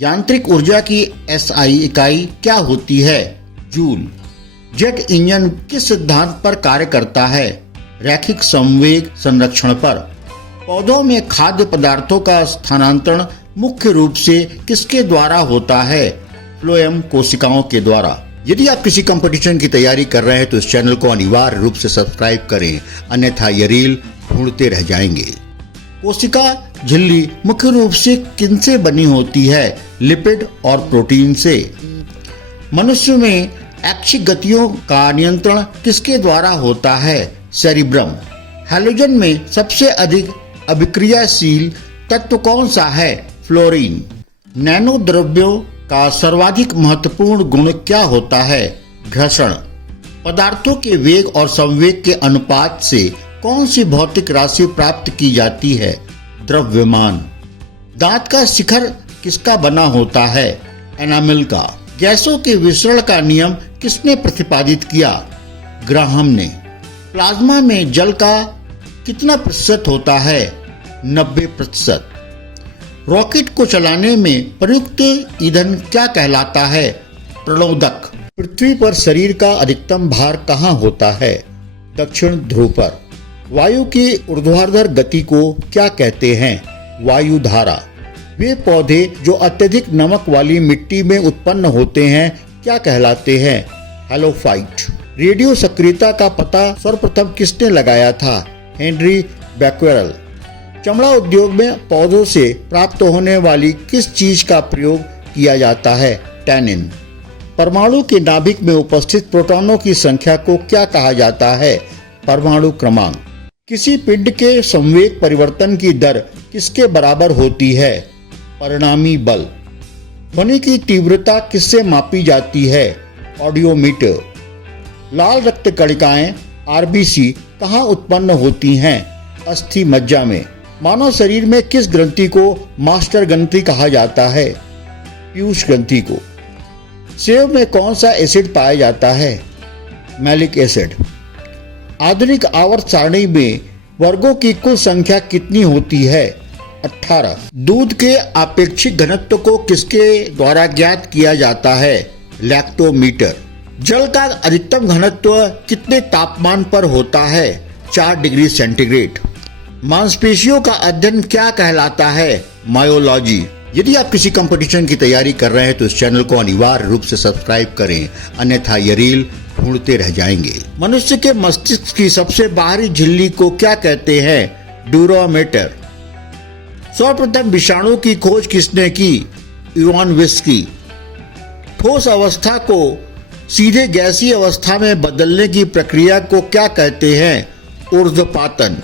यांत्रिक ऊर्जा की एसआई इकाई क्या होती है? जूल। जेट इंजन किस सिद्धांत पर कार्य करता है? रैखिक संवेग संरक्षण पर। पौधों में खाद्य पदार्थों का स्थानांतरण मुख्य रूप से किसके द्वारा होता है? फ्लोएम कोशिकाओं के द्वारा। यदि आप किसी कंपटीशन की तैयारी कर रहे हैं तो इस चैनल को अनिवार्य रूप से सब्सक्राइब करें, अन्यथा ये रील ढूंढते रह जाएंगे। कोशिका झिल्ली मुख्य रूप से किनसे बनी होती है? लिपिड और प्रोटीन से। मनुष्य में ऐच्छिक गतियों का नियंत्रण किसके द्वारा होता है? सेरिब्रम। हैलोजन में सबसे अधिक अभिक्रियाशील तत्व कौन सा है? फ्लोरीन। नैनो द्रव्यों का सर्वाधिक महत्वपूर्ण गुण क्या होता है? घर्षण। पदार्थों के वेग और संवेग के अनुपात से कौन सी भौतिक राशि प्राप्त की जाती है? द्रव्यमान। दांत का शिखर किसका बना होता है? एनामिल का। गैसों के विसरण का नियम किसने प्रतिपादित किया? ग्राहम ने। प्लाज्मा में जल का कितना प्रतिशत होता है? 90%। रॉकेट को चलाने में प्रयुक्त ईंधन क्या कहलाता है? प्रणोदक। पृथ्वी पर शरीर का अधिकतम भार कहाँ होता है? दक्षिण ध्रुव पर। वायु की ऊर्ध्वाधर गति को क्या कहते हैं? वायुधारा। वे पौधे जो अत्यधिक नमक वाली मिट्टी में उत्पन्न होते हैं क्या कहलाते हैं? हेलोफाइट। रेडियो सक्रियता का पता सर्वप्रथम किसने लगाया था? Henry Becquerel. चमड़ा उद्योग में पौधों से प्राप्त होने वाली किस चीज का प्रयोग किया जाता है? टैनिन। परमाणु के नाभिक में उपस्थित प्रोटॉनों की संख्या को क्या कहा जाता है? परमाणु क्रमांक। किसी पिंड के संवेग परिवर्तन की दर किसके बराबर होती है? परिणामी बल। ध्वनि की तीव्रता किससे मापी जाती है? ऑडियोमीटर। लाल रक्त कणिकाएं आरबीसी कहाँ उत्पन्न होती हैं? अस्थि मज्जा में। मानव शरीर में किस ग्रंथि को मास्टर ग्रंथि कहा जाता है? पीयूष ग्रंथि को। सेब में कौन सा एसिड पाया जाता है? Malic acid. आधुनिक आवर्त सारणी में वर्गों की कुल संख्या कितनी होती है? 18। दूध के आपेक्षिक घनत्व को किसके द्वारा ज्ञात किया जाता है? लैक्टोमीटर। जल का अधिकतम घनत्व कितने तापमान पर होता है? 4 डिग्री सेंटीग्रेड। मांसपेशियों का अध्ययन क्या कहलाता है? मायोलॉजी। यदि आप किसी कंपटीशन की तैयारी कर रहे हैं तो इस चैनल को अनिवार्य रूप से सब्सक्राइब करें, अन्यथा ये रील ढूंढते रह जाएंगे। मनुष्य के मस्तिष्क की सबसे बाहरी झिल्ली को क्या कहते हैं? ड्यूरोमेटर। सर्वप्रथम विषाणु की खोज किसने की? Ivan whisky. ठोस अवस्था को सीधे गैसीय अवस्था में बदलने की प्रक्रिया को क्या कहते हैं? ऊर्ध्वपातन।